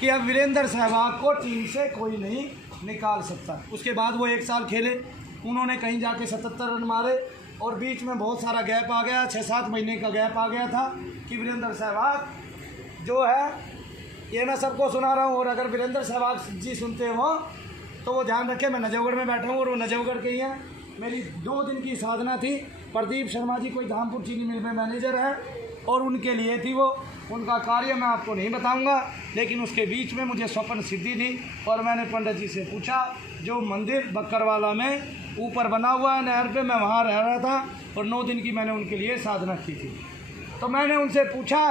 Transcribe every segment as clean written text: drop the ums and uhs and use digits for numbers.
कि अब वीरेंद्र सहवाग को टीम से कोई नहीं निकाल सकता। उसके बाद वो 1 साल खेले, उन्होंने कहीं जाके 77 रन मारे और बीच में बहुत सारा गैप आ गया, 6-7 महीने का गैप आ गया था कि वीरेंद्र सहवाग जो है, ये मैं सबको सुना रहा हूँ और अगर वीरेंद्र सहवाग जी सुनते हो तो वो ध्यान रखें, मैं नजफगढ़ में बैठा हूँ और वो नजफगढ़ के ही हैं। मेरी 2 दिन की साधना थी। प्रदीप शर्मा जी कोई धामपुर चीनी मिल में मैनेजर है और उनके लिए थी वो, उनका कार्य मैं आपको नहीं बताऊंगा, लेकिन उसके बीच में मुझे स्वप्न सिद्धि थी और मैंने पंडित जी से पूछा, जो मंदिर बक्करवाला में ऊपर बना हुआ है नहर पे, मैं वहाँ रह रहा था और 9 दिन की मैंने उनके लिए साधना की थी। तो मैंने उनसे पूछा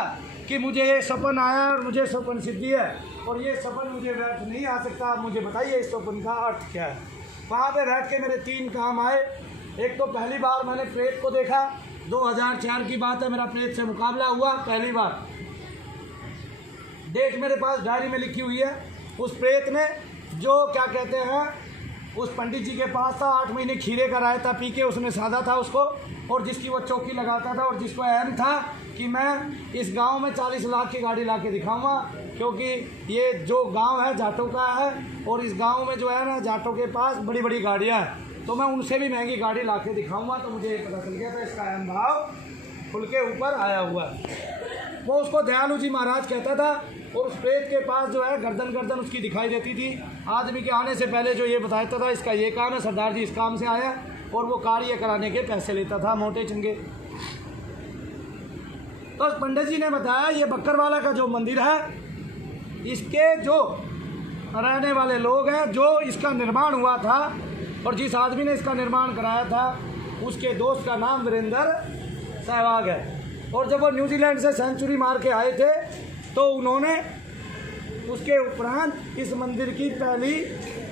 कि मुझे ये सपन आया और मुझे स्वप्न सिद्धि है और ये सपन मुझे व्यर्थ नहीं आ सकता, आप मुझे बताइए इस सपन का अर्थ क्या है। वहाँ पे बैठ के मेरे 3 काम आए। एक तो पहली बार मैंने प्रेत को देखा, 2004 की बात है, मेरा प्रेत से मुकाबला हुआ पहली बार। डेट मेरे पास डायरी में लिखी हुई है। उस प्रेत ने जो क्या कहते हैं, उस पंडित जी के पास था, 8 महीने खीरे का रायता पी के उसने साधा था उसको, और जिसकी वो चौकी लगाता था और जिसको अहम था कि मैं इस गांव में 40 लाख की गाड़ी ला के दिखाऊँगा, क्योंकि ये जो गांव है जाटों का है और इस गांव में जो है ना जाटों के पास बड़ी बड़ी गाड़ियां हैं, तो मैं उनसे भी महंगी गाड़ी ला के दिखाऊँगा। तो मुझे पता चल गया था इसका अहम भाव खुल के ऊपर आया हुआ है। वो उसको दयालु जी महाराज कहता था और उस प्रेत के पास जो है गर्दन उसकी दिखाई देती थी। आदमी के आने से पहले जो ये बताता था इसका ये काम है, सरदार जी इस काम से आया, और वो कार्य कराने के पैसे लेता था मोटे चंगे। तो पंडित जी ने बताया ये बक्करवाला का जो मंदिर है, इसके जो रहने वाले लोग हैं, जो इसका निर्माण हुआ था और जिस आदमी ने इसका निर्माण कराया था उसके दोस्त का नाम वीरेंद्र सहवाग है। और जब वो न्यूजीलैंड से सेंचुरी मार के आए थे तो उन्होंने उसके उपरांत इस मंदिर की पहली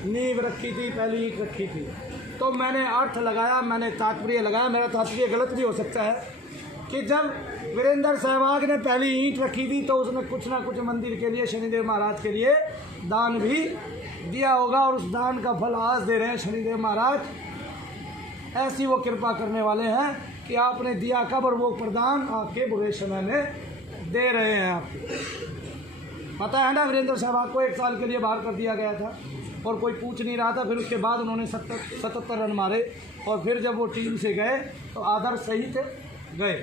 नींव रखी थी, पहली ईंट रखी थी। तो मैंने अर्थ लगाया, मैंने तात्पर्य लगाया, मेरा तात्पर्य गलत भी हो सकता है, कि जब वीरेंद्र सहवाग ने पहली ईंट रखी थी तो उसने कुछ ना कुछ मंदिर के लिए, शनिदेव महाराज के लिए दान भी दिया होगा और उस दान का फल आज दे रहे हैं शनिदेव महाराज। ऐसी वो कृपा करने वाले हैं कि आपने दिया कब और वो प्रदान आपके बुरे समय में दे रहे हैं आपको। पता है ना, वीरेंद्र सहवाग को 1 साल के लिए बाहर कर दिया गया था और कोई पूछ नहीं रहा था। फिर उसके बाद उन्होंने 77 रन मारे और फिर जब वो टीम से गए तो आदर्श सहित गए।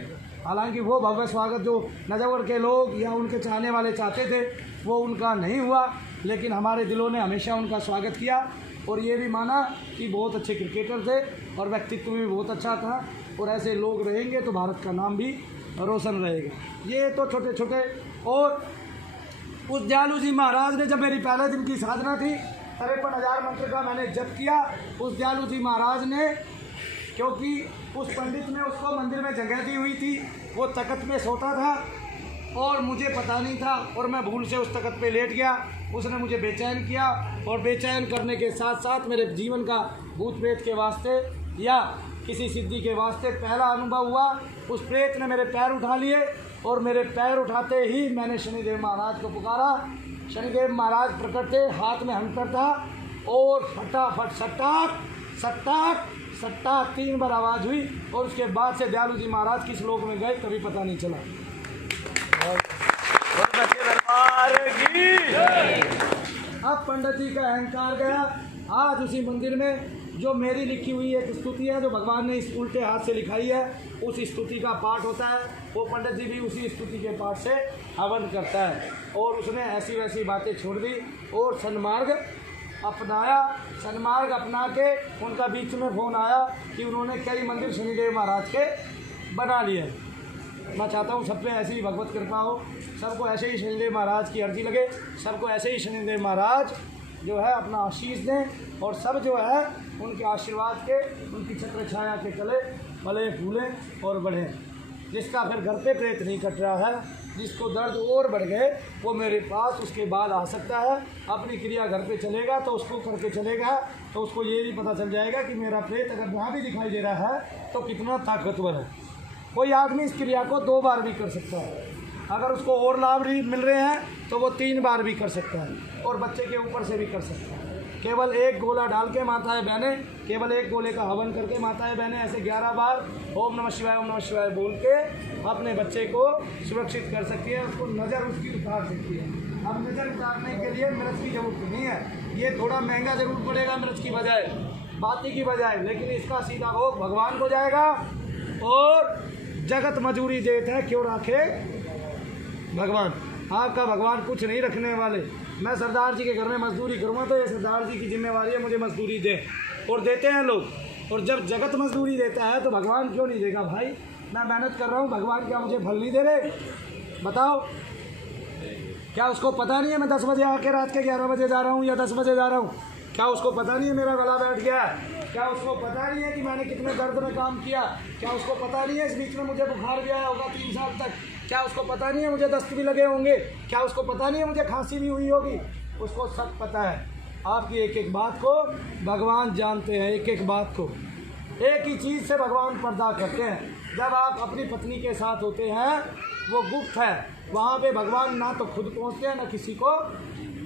हालांकि वो भव्य स्वागत जो नजफगढ़ के लोग या उनके चाहने वाले चाहते थे वो उनका नहीं हुआ, लेकिन हमारे दिलों ने हमेशा उनका स्वागत किया और ये भी माना कि बहुत अच्छे क्रिकेटर थे और व्यक्तित्व भी बहुत अच्छा था और ऐसे लोग रहेंगे तो भारत का नाम भी रोशन रहेगा। ये तो छोटे छोटे। और उस दयालु जी महाराज ने, जब मेरी पहले दिन की साधना थी, 53,000 मंत्र का मैंने जप किया। उस दयालु जी महाराज ने, क्योंकि उस पंडित ने उसको मंदिर में जगह दी हुई थी, वो तख्त में सोता था और मुझे पता नहीं था और मैं भूल से उस तख्त पे लेट गया। उसने मुझे बेचैन किया और बेचैन करने के साथ साथ मेरे जीवन का भूत प्रेत के वास्ते या किसी सिद्धि के वास्ते पहला अनुभव हुआ। उस प्रेत ने मेरे पैर उठा लिए और मेरे पैर उठाते ही मैंने शनिदेव महाराज को पुकारा। शनिदेव महाराज प्रकट थे, हाथ में हंटर था और फटाफट सट्टाक सट्टाक सट्टाक 3 बार आवाज़ हुई और उसके बाद से दयालु जी महाराज किस लोक में गए कभी पता नहीं चला। अब पंडित जी का अहंकार गया। आज उसी मंदिर में जो मेरी लिखी हुई एक स्तुति है, जो भगवान ने इस उल्टे हाथ से लिखाई है, उस स्तुति का पाठ होता है। वो पंडित जी भी उसी स्तुति के पाठ से हवन करता है और उसने ऐसी वैसी बातें छोड़ दी और सन्मार्ग अपनाया। सन्मार्ग अपना के उनका बीच में फ़ोन आया कि उन्होंने कई मंदिर शनिदेव महाराज के बना लिए। मैं चाहता हूँ सब पे ऐसी ही भगवत कृपा हो, सबको ऐसे ही शनिदेव महाराज की अर्जी लगे, सबको ऐसे ही शनिदेव महाराज जो है अपना आशीष दें और सब जो है उनके आशीर्वाद के, उनकी छत्र छाया के तले फले फूलें और बढ़ें। जिसका फिर घर पे प्रेत नहीं कट रहा है, जिसको दर्द और बढ़ गए, वो मेरे पास उसके बाद आ सकता है। अपनी क्रिया घर पे चलेगा तो उसको करके चलेगा तो उसको ये भी पता चल जाएगा कि मेरा प्रेत अगर वहाँ भी दिखाई दे रहा है तो कितना ताकतवर है। कोई आदमी इस क्रिया को 2 बार भी कर सकता है, अगर उसको और लाभ भी मिल रहे हैं तो वो 3 बार भी कर सकता है और बच्चे के ऊपर से भी कर सकता है। केवल 1 गोला डाल के माताएं बहनें, केवल 1 गोले का हवन करके माताएं बहनें ऐसे 11 बार ओम नमः शिवाय बोल के अपने बच्चे को सुरक्षित कर सकती है, उसको नज़र उसकी उतार सकती है। अब नजर उतारने के लिए मिर्च की जरूरत नहीं है। ये थोड़ा महंगा जरूर पड़ेगा मिर्च की बजाय, बाती की बजाय, लेकिन इसका सीधा भोग भगवान को जाएगा। और जगत मजूरी देते हैं, क्यों रखे भगवान? आपका भगवान कुछ नहीं रखने वाले। मैं सरदार जी के घर में मजदूरी करूँगा तो ये सरदार जी की जिम्मेवारी है मुझे मजदूरी दें, और देते हैं लोग। और जब जगत मजदूरी देता है तो भगवान क्यों नहीं देगा? भाई मैं मेहनत कर रहा हूँ, भगवान क्या मुझे फल नहीं दे रहे? बताओ, क्या उसको पता नहीं है मैं 10 बजे आके रात के 11 बजे जा रहा हूँ या 10 बजे जा रहा हूँ? क्या उसको पता नहीं है मेरा गला बैठ गया? क्या उसको पता नहीं है कि मैंने कितने दर्द में काम किया? क्या उसको पता नहीं है इस बीच में मुझे बुखार भी आया होगा 3 साल तक? क्या उसको पता नहीं है मुझे दस्त भी लगे होंगे? क्या उसको पता नहीं है मुझे खांसी भी हुई होगी? उसको सब पता है। आपकी एक एक बात को भगवान जानते हैं, एक एक बात को। एक ही चीज़ से भगवान पर्दा करते हैं। जब आप अपनी पत्नी के साथ होते हैं वो गुप्त है, वहाँ पे भगवान ना तो खुद पहुँचते हैं ना किसी को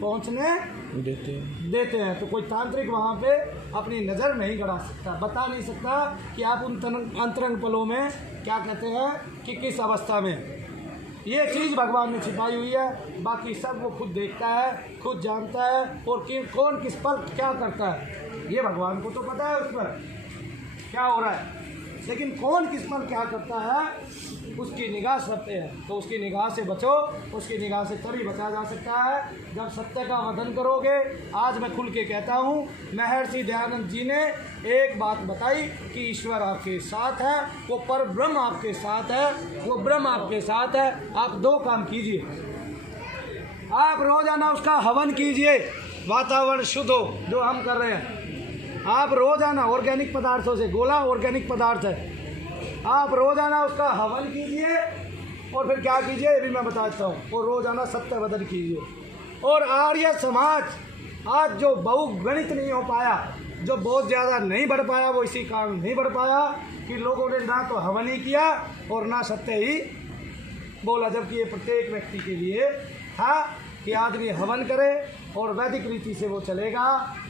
पहुँचने देते हैं। तो कोई तांत्रिक वहाँ पे अपनी नज़र नहीं गड़ा सकता, बता नहीं सकता कि आप उन अंतरंग पलों में क्या कहते हैं कि किस अवस्था में। ये चीज़ भगवान ने छिपाई हुई है, बाकी सब वो खुद देखता है, खुद जानता है। और कौन किस पल क्या करता है ये भगवान को तो पता है उस पर क्या हो रहा है, लेकिन कौन किस पर क्या करता है उसकी निगाह सब पे है। तो उसकी निगाह से बचो, उसकी निगाह से तभी बचा जा सकता है जब सत्य का वदन करोगे। आज मैं खुल के कहता हूँ, महर्षि दयानंद जी ने एक बात बताई कि ईश्वर आपके साथ है, वो पर ब्रह्म आपके साथ है, वो ब्रह्म आपके साथ है। आप 2 काम कीजिए, आप रोजाना उसका हवन कीजिए, वातावरण शुद्ध हो जो हम कर रहे हैं। आप रोजाना ऑर्गेनिक पदार्थों से, गोला ऑर्गेनिक पदार्थ है, आप रोजाना उसका हवन कीजिए। और फिर क्या कीजिए ये भी मैं बताता हूँ। और रोजाना सत्यवदन कीजिए। और आर्य समाज आज जो बहुगणित नहीं हो पाया, जो बहुत ज़्यादा नहीं बढ़ पाया, वो इसी कारण नहीं बढ़ पाया कि लोगों ने ना तो हवन ही किया और ना सत्य ही बोला। जबकि ये प्रत्येक व्यक्ति के लिए था कि आदमी हवन करे और वैदिक रीति से वो चलेगा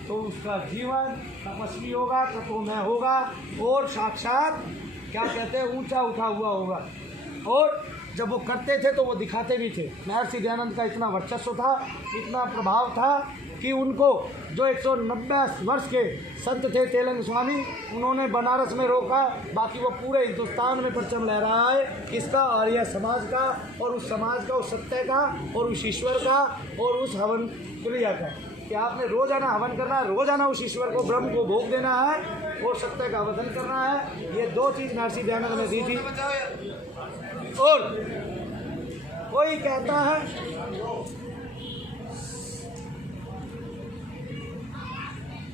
तो उसका जीवन तपस्वी होगा, तत्वमय होगा और साक्षात क्या कहते हैं ऊंचा उठा हुआ होगा। और जब वो करते थे तो वो दिखाते भी थे। महर्षि दयानंद का इतना वर्चस्व था, इतना प्रभाव था कि उनको जो 190 वर्ष के संत थे तेलंग स्वामी, उन्होंने बनारस में रोका, बाकी वो पूरे हिंदुस्तान में परचम लहरा है किसका? आर्य समाज का, और उस समाज का, उस सत्य का, और उस ईश्वर का, और उस हवन क्रिया का कि आपने रोजाना हवन करना है, रोजाना उस ईश्वर को, ब्रह्म को भोग देना है और सत्य का वदन करना है। ये 2 चीज़ महर्षि दयानंद ने दी थी। और कोई कहता है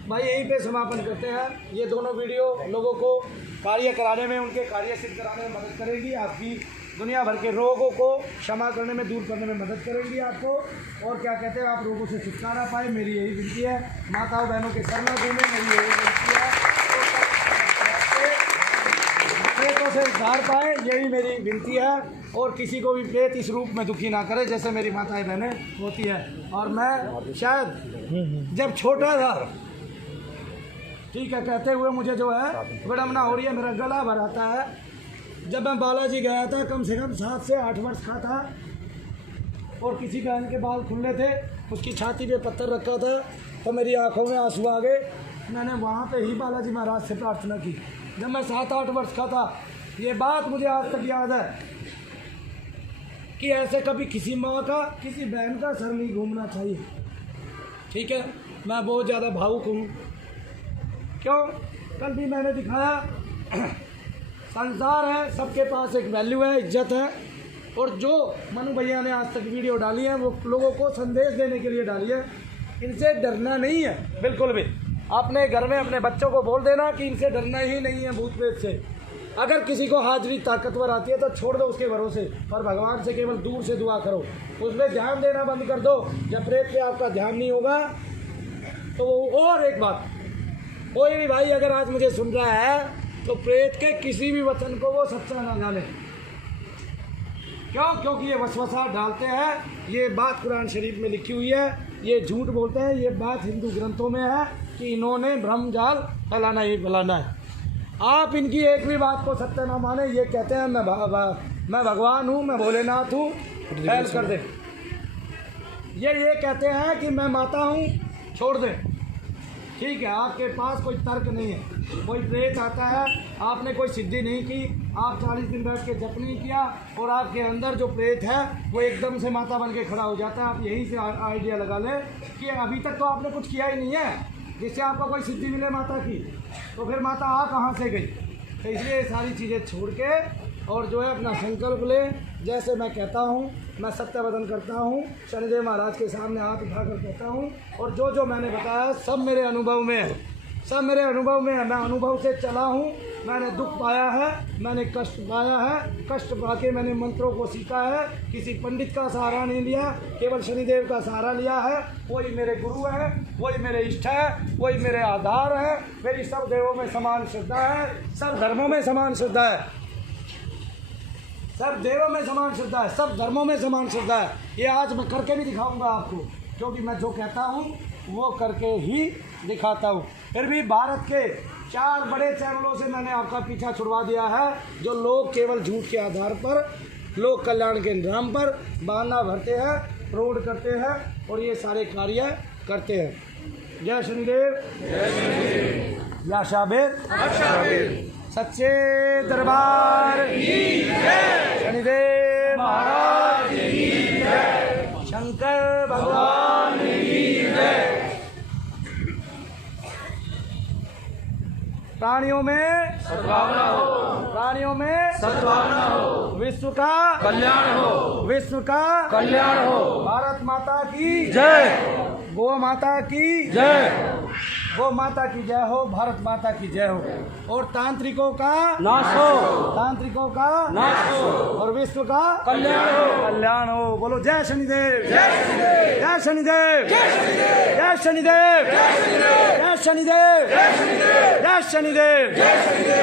भाई यहीं पे समापन करते हैं। ये दोनों वीडियो लोगों को कार्य कराने में, उनके कार्य सिद्ध कराने में मदद करेगी। आपकी दुनिया भर के रोगों को क्षमा करने में, दूर करने में मदद करेंगी आपको। और क्या कहते हैं, आप रोगों से छुटकारा पाए, मेरी यही विनती है। माताओं बहनों के शरण घूमें, मेरी यही विनती है। प्रेतों से उद्धार पाए, यही मेरी विनती है। और किसी को भी प्रेत इस रूप में दुखी ना करे जैसे मेरी माताएं बहनें होती है। और मैं शायद जब छोटा था, ठीक है, कहते हुए मुझे जो है विडम्बना हो रही है, मेरा गला भर आता है। जब मैं बालाजी गया था, कम से कम 7 से 8 वर्ष का था, और किसी बहन के बाल खुले थे, उसकी छाती पे पत्थर रखा था, तो मेरी आंखों में आंसू आ गए। मैंने वहाँ पे ही बालाजी महाराज से प्रार्थना की जब मैं 7-8 वर्ष का था। ये बात मुझे आज तक याद है कि ऐसे कभी किसी माँ का, किसी बहन का सर नहीं घूमना चाहिए। ठीक है, मैं बहुत ज़्यादा भावुक हूँ। क्यों? कल भी मैंने दिखाया, संसार है, सबके पास एक वैल्यू है, इज्जत है। और जो मनु भैया ने आज तक वीडियो डाली है वो लोगों को संदेश देने के लिए डाली है। इनसे डरना नहीं है बिल्कुल भी। अपने घर में अपने बच्चों को बोल देना कि इनसे डरना ही नहीं है भूत प्रेत से। अगर किसी को हाजिरी ताकतवर आती है तो छोड़ दो उसके भरोसे, और भगवान से केवल दूर से दुआ करो, उसमें ध्यान देना बंद कर दो। जब प्रेत पे आपका ध्यान नहीं होगा तो वो। और एक बात, कोई भी भाई अगर आज मुझे सुन रहा है तो प्रेत के किसी भी वचन को वो सच्चा ना जाने। क्यों? क्योंकि ये वसवसा डालते हैं। ये बात कुरान शरीफ में लिखी हुई है, ये झूठ बोलते हैं। ये बात हिंदू ग्रंथों में है कि इन्होंने भ्रम जाल फैलाना ही फैलाना है। आप इनकी एक भी बात को सत्य ना माने। ये कहते हैं मैं भगवान हूँ, मैं भोलेनाथ हूँ, फैल कर दे। ये कहते हैं कि मैं माता हूँ, छोड़ दें। ठीक है, आपके पास कोई तर्क नहीं है। कोई प्रेत आता है, आपने कोई सिद्धि नहीं की, आप 40 दिन बैठ के जप नहीं किया और आपके अंदर जो प्रेत है वो एकदम से माता बन के खड़ा हो जाता है। आप यहीं से आइडिया लगा लें कि अभी तक तो आपने कुछ किया ही नहीं है जिससे आपको कोई सिद्धि मिले माता की, तो फिर माता आ कहाँ से गई। तो इसलिए सारी चीज़ें छोड़ के और जो है अपना संकल्प ले। जैसे मैं कहता हूँ, मैं सत्यवदन करता हूँ, शनिदेव महाराज के सामने हाथ उठाकर कहता हूँ, और जो मैंने बताया सब मेरे अनुभव में है, सब मेरे अनुभव में है। मैं अनुभव से चला हूँ, मैंने दुख पाया है, मैंने कष्ट पाया है, कष्ट पाके मैंने मंत्रों को सीखा है, किसी पंडित का सहारा नहीं लिया, केवल शनिदेव का सहारा लिया है। वही मेरे गुरु है, वही मेरे इष्ट है, वही मेरे आधार है। मेरी सब देवों में समान श्रद्धा है, सब धर्मों में समान श्रद्धा है, सब देवों में समान श्रद्धा है, सब धर्मों में समान श्रद्धा है। ये आज मैं करके भी दिखाऊंगा आपको, क्योंकि मैं जो कहता हूँ वो करके ही दिखाता हूँ। फिर भी भारत के 4 बड़े चैनलों से मैंने आपका पीछा छुड़वा दिया है, जो लोग केवल झूठ के आधार पर, लोक कल्याण के नाम पर बहाना भरते हैं, फ्रॉड करते हैं और ये सारे कार्य करते हैं। जय शनिदेव, जय शनिदेव, या शाबिर सच्चे दरबार की जय, शनिदेव महाराज की जय, शंकर भगवान की जय। प्राणियों में सद्भावना हो, प्राणियों में सद्भावना हो, विश्व का कल्याण हो, विश्व का कल्याण हो। भारत माता की जय, गौ माता की जय, गौ माता की जय हो, भारत माता की जय हो। और तांत्रिकों का नाश हो, तांत्रिकों का नाश हो और विश्व का कल्याण हो, कल्याण हो। बोलो जय शनिदेव, जय शनिदेव, जय शनिदेव, जय शनिदेव, जय शनिदेव, जय शनिदेव, जय शनिदेव, जय शनिदेव, जय शनिदेव, जय शनिदेव।